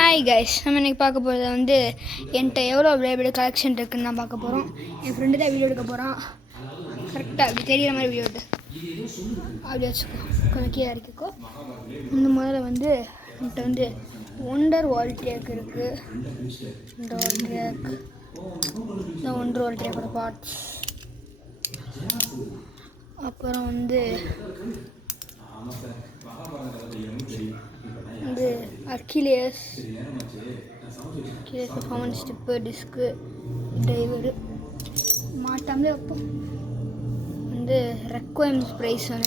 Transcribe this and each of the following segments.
Hi guys, நம்ம இன்றைக்கி பார்க்க போகிறது வந்து என்கிட்ட எவ்வளோ விளையாடு கலெக்ஷன் இருக்குதுன்னு தான் பார்க்க போகிறோம். என் ஃப்ரெண்டு தான் வீடியோ எடுக்க போகிறான். கரெக்டாக அப்படி தெரிகிற மாதிரி வீடியோ எடுத்து அப்படி வச்சுக்கோ, கொஞ்சம் கீழே இறக்கிக்கோ. இந்த முதல்ல வந்து என்கிட்ட வந்து ஒண்டர் வால் ட்ரேக் இருக்குது. இந்த வால் ட்ரேக், இந்த ஒண்டர் வால் ட்ரேக்கோட பார்ட்ஸ். அப்புறம் வந்து வந்து அக்கிலியஸ் பர்ஃபார்மன்ஸ் ஸ்டிப்பு, டிஸ்க்கு, டிரைவரு மாட்டாமலே வைப்போம். வந்து ரெக்வயம் ஸ்ப்ரேசன்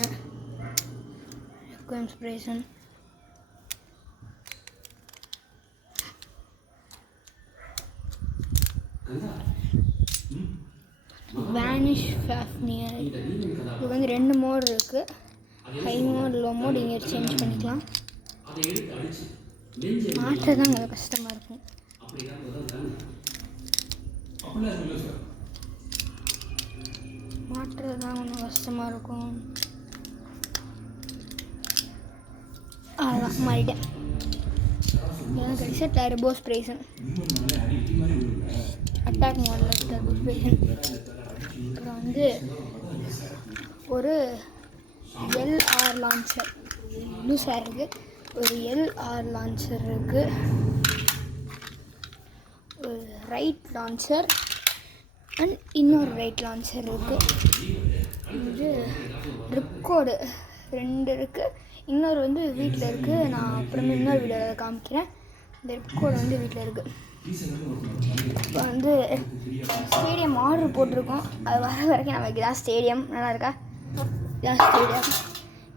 வேனிஷ் ஃபாஃப்னியர். இது வந்து 2 மோட் இருக்குது, ஹை மோட், லோ மோட். இங்கே சேஞ்ச் பண்ணிக்கலாம். மாற்ற தான் கொஞ்சம் கஷ்டமாக இருக்கும். மாற்றுறது தான் கொஞ்சம் கஷ்டமாக இருக்கும். அதுதான் மாறிட்டேன். இதெல்லாம் கடைசியாக டர்போ ஸ்ப்ரேசன், அட்டாக் மாடலில் டர்போ ஸ்ப்ரேசன். அப்புறம் வந்து ஒரு எல்ஆர் லான்ச்சர் லூஸாக இருக்குது. ஒரு எல்ஆர் லான்ச்சர் இருக்குது. ஒரு ரைட் லான்ச்சர் அண்ட் இன்னொரு ரைட் லான்ச்சர் இருக்குது. இது ரிப்கோடு 2 இருக்குது. இன்னொரு வந்து வீட்டில் இருக்குது. நான் அப்புறமே இன்னொரு வீடியோவில் காமிக்கிறேன். இந்த ரிப்கோடு வந்து வீட்டில் இருக்குது. இப்போ வந்து ஸ்டேடியம் ஆர்டர் போட்டிருக்கோம். அது வர வரைக்கும் நம்ம இதான் ஸ்டேடியம். நல்லா இருக்கா? இதான் ஸ்டேடியம்.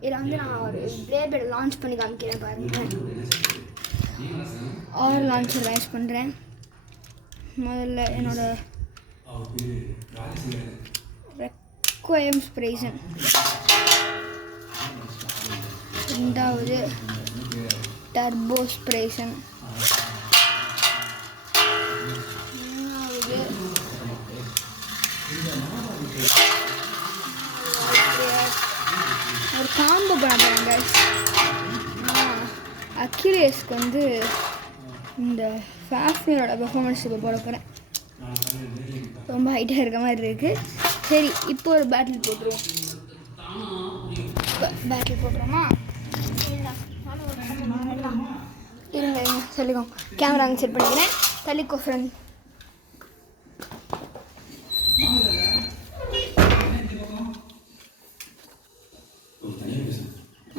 இதில் வந்து நான் ஒரு பிளேபேட் லான்ச் பண்ணி காமிக்கிறேன் பாருங்கள். ஆர் லான்ச்சர் லான்ச் பண்ணுறேன். முதல்ல என்னோடய ரெக்வயம் ஸ்ப்ரேசன், ரெண்டாவது டர்போ ஸ்ப்ரேசன், மூணாவது ஒரு காம்போ பண்ண போகிறாங்க. அக்கிலியஸ்க்கு வந்து இந்த ஃபாஃப்னியரோட பெர்ஃபார்மன்ஸ் இப்போ போட போகிறேன். ரொம்ப ஹைட்டாக இருக்க மாதிரி இருக்குது. சரி, இப்போ ஒரு பேட்டில் போட்டுருவோம். போட்டுருவோமா? இருங்க சொல்லிக்கோ. கேமரா அங்கே செட் பண்ணிக்கிறேன். தள்ளிக்கோ ஃப்ரெண்ட்.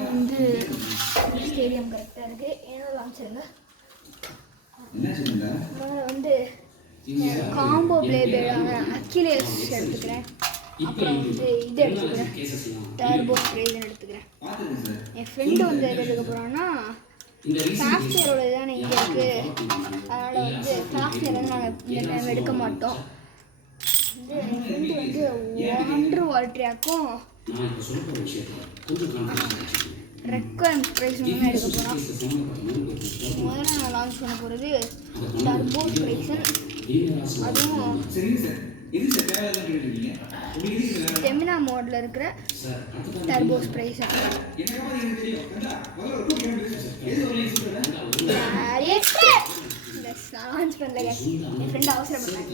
வந்து ஸ்டேடியம் கரெக்டாக இருக்குது. என்னோட லான்ச்சருங்க. வந்து காம்போ பிளேபேடான அக்கிலியஸ் எடுத்துக்கிறேன். அப்புறம் வந்து இது எடுத்துக்கிறேன், டர்போ ஸ்ப்ரேசன் எடுத்துக்கிறேன். என் ஃப்ரெண்டு வந்து எது எடுக்க போகிறான்னா ஃபாஃப்னியரோட தானே இங்கே இருக்குது. அதனால் வந்து ஃபாஃப்னியர் வந்து நாங்கள் இந்த டைம் எடுக்க மாட்டோம். வந்து என் ஃப்ரெண்டு வந்து ஒண்டர் வால் ட்ரேக்கும் ரெக்வயம் ஸ்ப்ரேசன் தான் எடுக்க போகிறோம். முதல்ல நான் லான்ச் பண்ண போகிறது டர்போ ஸ்ப்ரேசன். அதுவும் ஸ்டெமினா மோடில் இருக்கிற டர்போ ஸ்ப்ரேசன். லான்ச் பண்ணல, என் ஃப்ரெண்டு அவசரப்பட்டாங்க.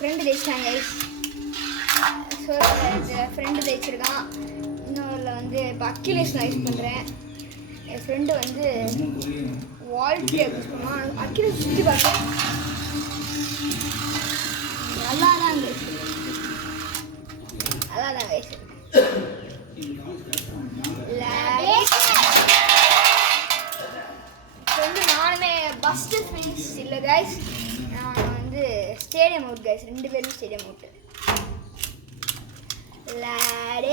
ஃப்ரெண்டு ஜெயிச்சிட்டாங்க. ஸோ ஃப்ரெண்டு ஜெயிச்சிருக்கான். இன்னொருல வந்து இப்போ அக்கிலியஸ் நான் யூஸ் பண்ணுறேன். என் ஃப்ரெண்டு வந்து வால் ட்ரேக் யூஸ் பண்ணுவான். அக்கிலியஸ் சுற்றி பார்த்தேன், நல்லா தான் இருந்துச்சு. நல்லா தான் கைஸ். ஃப்ரெண்டு நானுமே பஸ்ட்டு ஃபீஸ் இல்லை கைஸ். நான் வந்து ஸ்டேடியம் அவுட் கைஸ். 2 பேரும் ஸ்டேடியம் அவுட்டு.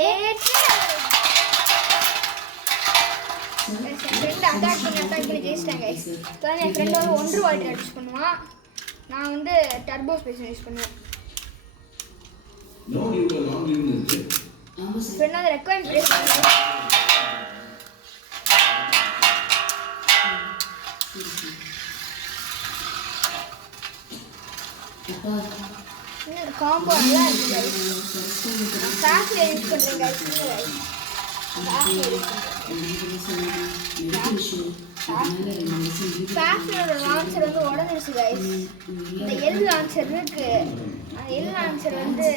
என் ஃப்ரெண்டு அட்டாக் பண்ணி ஜெயிச்சிட்டேன் கைஸ். இப்போ என் ஃப்ரெண்டு வந்து ஒண்டர் வால் ட்ரேக் யூஸ் பண்ணுவான். நான் வந்து டர்போ ஸ்பேசன் யூஸ் பண்ணுவேன். ஃப்ரெண்டு வந்து ரெக்வயம் ஸ்ப்ரேசன். காம்போ நல்லா இருக்குது கைஸ். நான் ஃபேக்ட்ரியை யூஸ் பண்ணுறேன் கைஸ். ஃபேக்ட்ரியோட லான்ச்சர் வந்து உடஞ்சிருச்சு கைஸ். இந்த எல் லான்ச்சர் இருக்கு, அந்த எல் லான்ச்சர் வந்து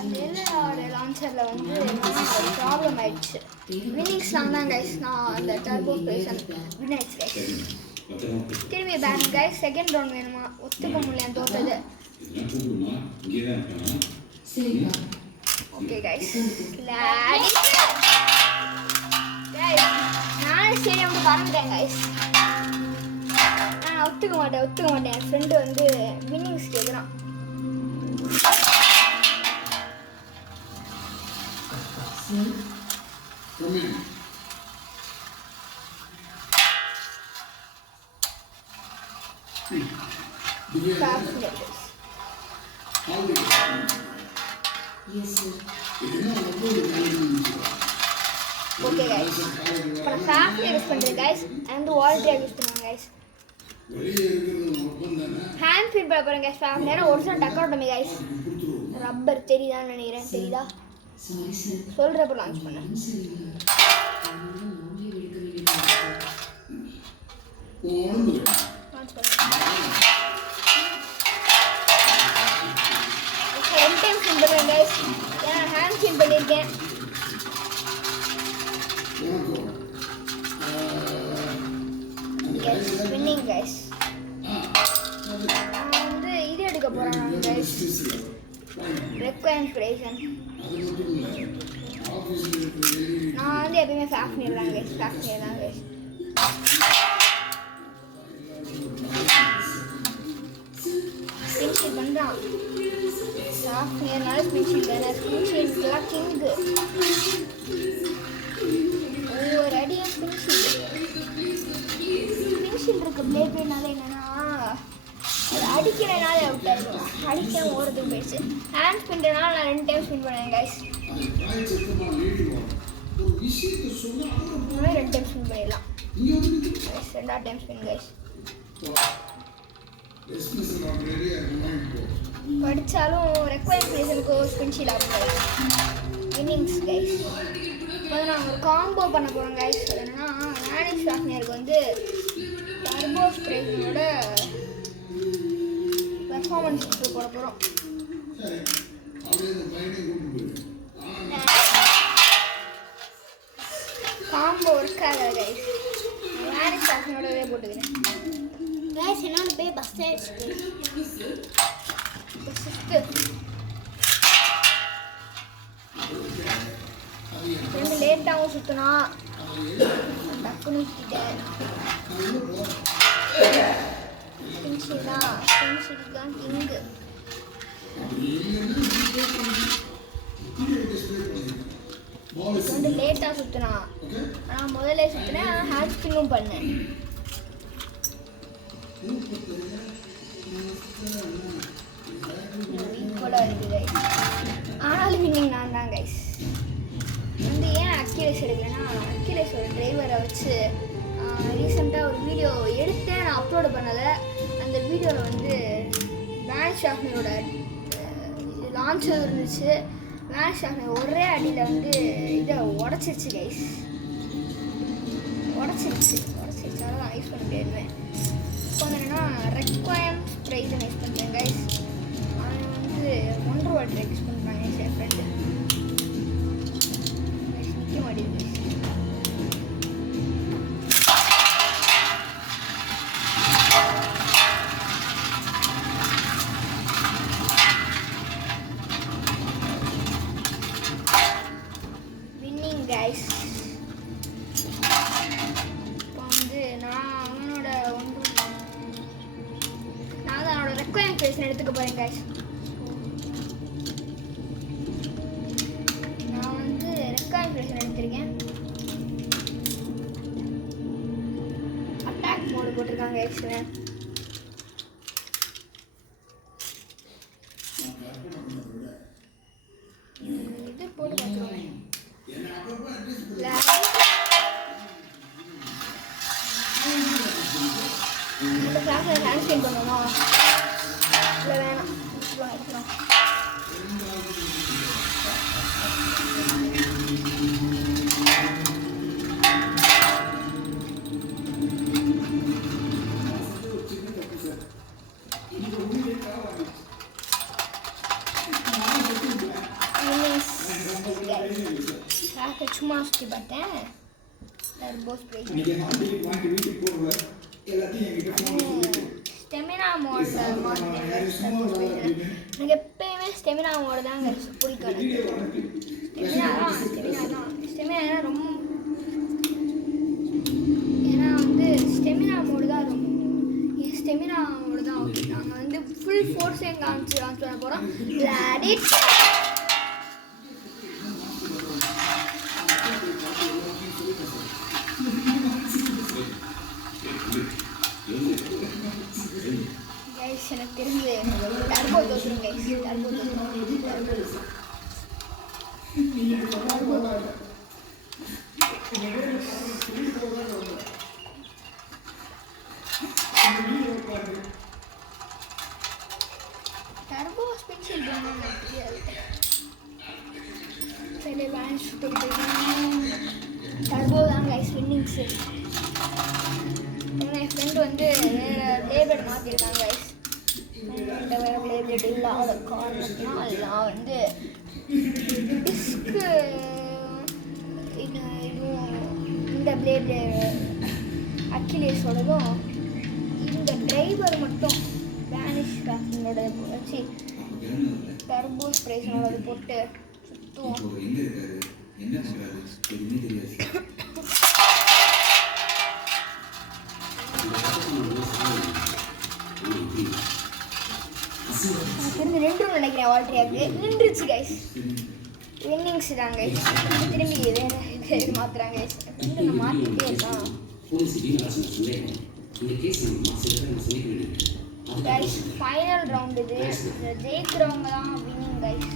அந்த எல்லோட லான்ச்சரில் வந்து ஒரு ப்ராப்ளம் ஆயிடுச்சு. வின்னிங்ஸ்லாம் தான் கைஸ். நான் அந்த டர்போ ஸ்பேஷன் வின் ஆயிடுச்சு கைஸ். திரும்பி பேக் கைஸ். செகண்ட் ரவுண்ட் வேணுமா? ஒத்துக்க முடியல தோத்தது. Okay guys. நானும் ஸ்டேடியம் பறந்துட்டேன் கைஸ். நான் ஒத்துக்க மாட்டேன். என் ஃப்ரெண்டு வந்து வின்னிங்ஸ் கேட்குறான். Okay guys. இப்போ நான் ஃபேக்ட்ரி யூஸ் பண்ணுறேன் கைஸ். அண்ட் வால்ட்ரியாக யூஸ் பண்ணுவேன் கைஸ். ஹேண்ட் ஃபீட் பண்ண போகிறேன் கைஸ். ஃபேக்ட்ரி ஏன்னா ஒரிஜினல் டக்காட்டோமி கைஸ். ரப்பர் தெரியுதான்னு நினைக்கிறேன். தெரியுதா? சொல்கிறப்ப லான்ச் பண்ணேன். ரெண்டு டைம் ஃபீல் பண்ணுவேன் கைஸ். ஏன்னா ஹேண்ட் ஃபீல் பண்ணியிருக்கேன். Winning guys. நான் வந்து இது எடுக்க போகிறேன் கைஸ். ரெக்வா இன்ஸ்பிரேஷன். நான் வந்து எப்பயுமே ஃபேக்ட்ரியர் தான் கைஸ். ஸ்பின்ஷீட் பண்ணுறான். ஃபேக்ட்ரியர்னால ஸ்பின்ஷீட் தானே. ஸ்பின்ஷீட்லாம் கிங்கு. ஒவ்வொரு அடியும் ஸ்பின்ஷீட் இருக்கு. பிளேட் பேனால என்னன்னா அது அடிக்கிறனால அவுட் ஆகிடும். அடிக்க ஓடுறதுக்கு போயிடுச்சு. ஹேண்ட் ஸ்பின்றனால நான் 2 டைம் ஸ்பின் பண்ணேன் கைஸ். 2 டைம் ஸ்பின் பண்ணிடலாம். 2ஆவது டைம் ஸ்பின் கைஸ். படித்தாலும் ரெக்வயர்மெண்ட்ஸுக்கு ஸ்பின்ஷீட் ஆகும். Winnings guys. இப்போ நான் ஒரு காம்போ பண்ண போகிறோம் கைஸ். அது என்னன்னா வேனிஷ் ஃபேக்ட்ரியருக்கு வந்து டர்போ ஸ்ப்ரேயோட பெர்ஃபார்மன்ஸ் போட போகிறோம். காம்போ ஒர்க் ஆகாது கைஸ். வேனிஷ் ஃபேக்ட்ரியோடவே போட்டுக்கிறேன் கைஸ். என்னோட போய் பஸ் ஆயிடுச்சு. ரெண்டு லேட்டாகவும் சுற்றினா டக்குன்னு சுற்றிட்டேன். ஸ்பின்ஷீட் தான் கிங்கு. வந்து லேட்டாக சுற்றினா. ஆனால் முதல்ல சுற்றினேன். ஆனால் ஹேண்ட் ஸ்பின்னும் பண்ணேன். ஈக்குவலாக இருக்குது கைஸ். ஆனாலும் வின்னிங் நான் தான் கைஸ். வந்து ஏன் அக்யூரேஸ் எடுக்கலைன்னா அக்யூரேஸோட டிரைவரை வச்சு ரீசெண்டாக ஒரு வீடியோ எடுத்தேன். நான் அப்லோடு பண்ணலை. அந்த வீடியோவில் வந்து வேனிஷ் ஃபேக்ட்ரியோட லான்ச்சர் இருந்துச்சு. வேனிஷ் ஃபேக்ட்ரி ஒரே அடியில் வந்து இதை உடச்சிருச்சு கைஸ். உடச்சிருச்சு. அதெல்லாம் யூஸ் பண்ண முடியாது. இப்போ வந்து என்னென்னா ரெக்வயர்ம் ப்ரைஸ் யூஸ் பண்ணுறேன் கைஸ். அவன் வந்து 1 ரூபா யூஸ் பண்ணுறாங்க என் ஃப்ரெண்டு. நிற்க மாட்டேங்குது. Winning guys. இப்போ வந்து நான் அவனோட ரெக்வயர்மெண்ட் ப்ரைஸ் எடுத்துக்க போகிறேன் கைஸ். நான் வந்து ரெக்வயர்மெண்ட் ப்ரைஸ் எடுத்திருக்கேன். அட்டாக் மோடு போட்டிருக்காங்க ஆக்சுவலி. இது போட்டு பார்த்துருவேன். இந்த கிளாஸில் ஹேண்ட் ஸ்பின் பண்ணுவோமா? இல்லை வேணாம். எடுத்துக்கலாம். சும்மா சுற்றி பார்த்தேன். டர்போ ஸ்ப்ரே ஸ்டெமினா மோடில் மாற்றிட்டேன். எனக்கு எப்பயுமே ஸ்டெமினா மோடு தாங்க பிடிக்கும். ஸ்டெமினா ஏன்னா ரொம்ப ஏன்னா வந்து ஸ்டெமினா மோடு தான் ஸ்டெமினா மோடு தான் ஓகே. நாங்கள் வந்து ஃபுல் ஃபோர்ஸையும் லான்ச் பண்ண போகிறோம். கைஸ் எனக்கு தெரிஞ்சு டர்போ தோற்றுரும் கைஸ். டர்போ ஸ்பெஷல் தெரியாது. சரி வேன்ஸ் டர்போ தான் கைஸ் வின்னிங்ஸு. என் ஃப்ரெண்டு வந்து லேபிள் மாற்றிருக்காங்க கைஸ். வேறு லேபிள் இல்லாத காரணத்தினால் நான் வந்து டிஸ்க்கு இதுவும் இந்த பிளேடு அக்கிலேஸோடதும் இந்த டிரைவர் மட்டும் வேனிஷ் பேக்கிங்கோட வச்சு டர்போ ஸ்ப்ரேஸனோட போட்டு சுற்றுவோம். தெரிஞ்சு 2 நினைக்கிறேன். வால்ட்ரியாக்கு நின்றுச்சு கைஸ். வின்னிங்ஸ் தான் கைஸ். திரும்பி வேறு மாற்றுறாங்க கைஸ். நான் மாற்றிட்டே இருக்கான் கைஸ். ஃபைனல் ரவுண்ட் இது. ஜெயிக்கிறவங்க தான் வின்னிங் கைஸ்.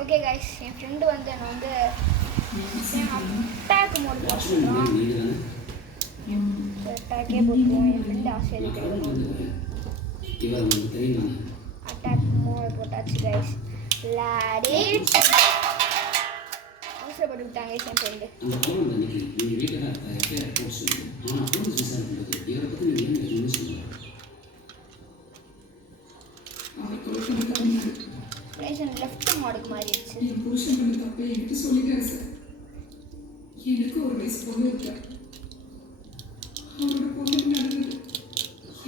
ஓகே கைஸ், என் ஃப்ரெண்டு வந்து என்னை வந்து அட்டாக் மோட் போட்டுருக்கான். அட்டாக்கே போட்டுருவோம். என் ஃப்ரெண்டு ஆஸ்திரேலியா கிடைக்கும். அட்டாக் மோட் போட்டாச்சு கைஸ். அவசரப்பட்டு விட்டாங்க என் ஃப்ரெண்டு. லெஃப்ட் மாடுக்கு மாறிடுச்சு. எனக்கு ஒரு வயசு பொண்ணு இருக்கா. அவரோட பொண்ணுக்கு நடந்தது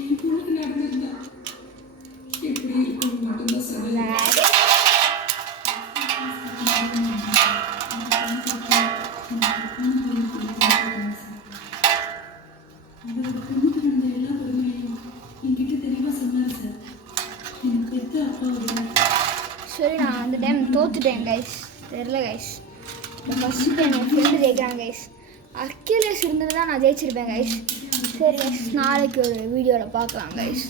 என் பொண்ணுக்கு நடந்ததுன்னா எப்படி இருக்கும் மட்டும்தான் சொல்ல. அவரோட பொண்ணுக்கு நடந்த எல்லா பெருமையும் என்கிட்ட தெளிவாக சொன்னார் சார். எனக்கு பெத்த அப்பா சரி, நான் அந்த டைம் தோத்துட்டேன் கைஸ். தெரில கைஸ். ஃபஸ்ட் டைம் என் ஃப்ரெண்டு ஜெயிக்கிறாங்க கைஸ். அக்கிலேஸ் இருந்தது தான் நான் ஜெயிச்சிருப்பேன் கைஸ். சரி கைஸ், நாளைக்கு ஒரு வீடியோவில் பார்க்கலாம் கைஸ்.